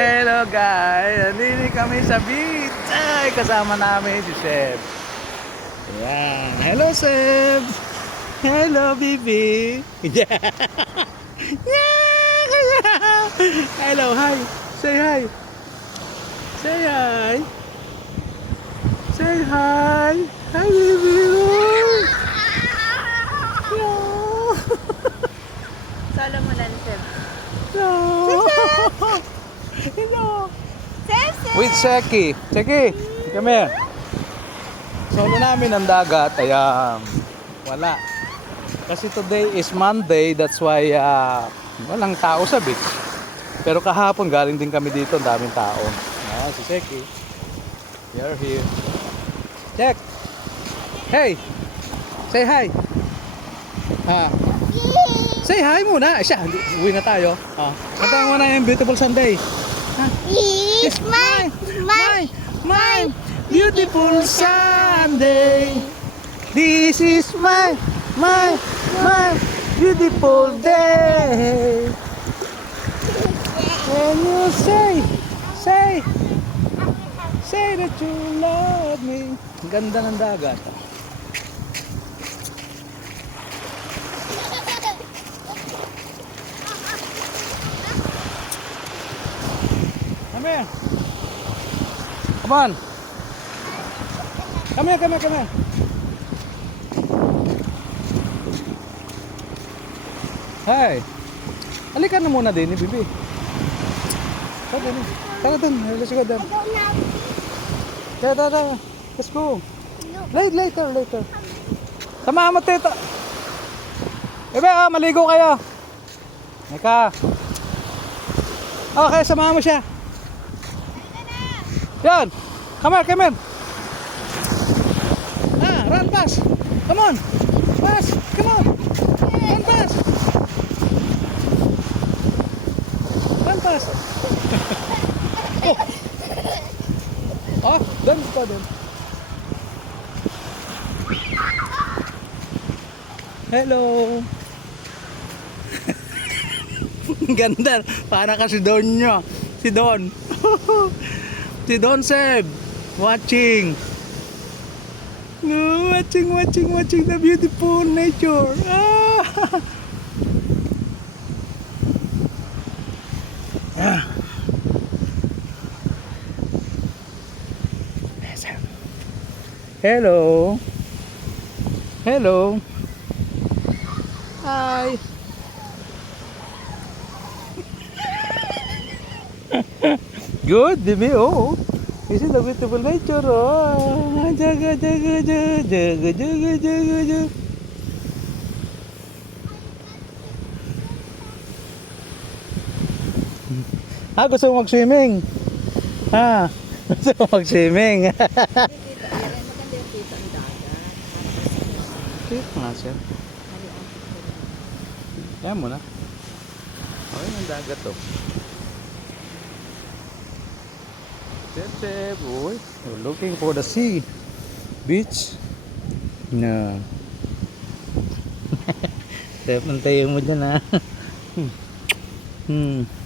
Hello guys! Nandini kami sa beach! Ay, kasama namin si Seb. Yan. Hello Seb! Hello baby! Yeah! yeah! Hello, hi! Say hi! Say hi! Say hi! Hi baby! Yeah. Solo mo lang, Seb. No. Hello. Seb, Seb! With Seki. Seki, come here. Solo namin ang dagat, ayan. Wala. Kasi today is Monday, that's why ah, walang tao sa beach. Pero kahapon galing din kami dito, ang daming tao. Ah, si Seki. You're here. Check. Hey. Say hi. Ah. Say hi muna. Siya, uwi na tayo. Ah. Kantahan mo na yung beautiful Sunday. It's my, my, my beautiful Sunday. This is my, my, my beautiful day. Can you say, say, say that you love me? Ganda ng dagat. Here. Come on. Come here, come here, come here. Hi. Halika na muna din, bibi. Tara dun. Tara dun. Let's go dun. Tara, tara. Let's go. Later, later, later. Samahan mo, tita. Bebe, ah, maligo kayo. Eka. Okay, samahan mo siya. Yan. Come here, come here. Ah, run pass. Come on. Pass. Come on. Run pass. Run pass. oh. Ah, dun pa din. Hello. Ganda. Para ka si Don nyo. Si Don. si Don Seb. Watching. No, watching, watching, watching the beautiful nature. Ah. Ah. Hello. Hello. Hi. Good, di ba? Oo. This is the beautiful nature. Oh. Jaga, jaga, jaga, jaga, jaga, jaga, jaga. Ah, gusto mo mag-swimming? Ha? Gusto mo mag-swimming? Cute nga siya. Kaya mo na. Okay, ang dagat to. Step, step, boy. We're looking for the sea. Beach. No. Step, antayin mo dyan ha. hmm.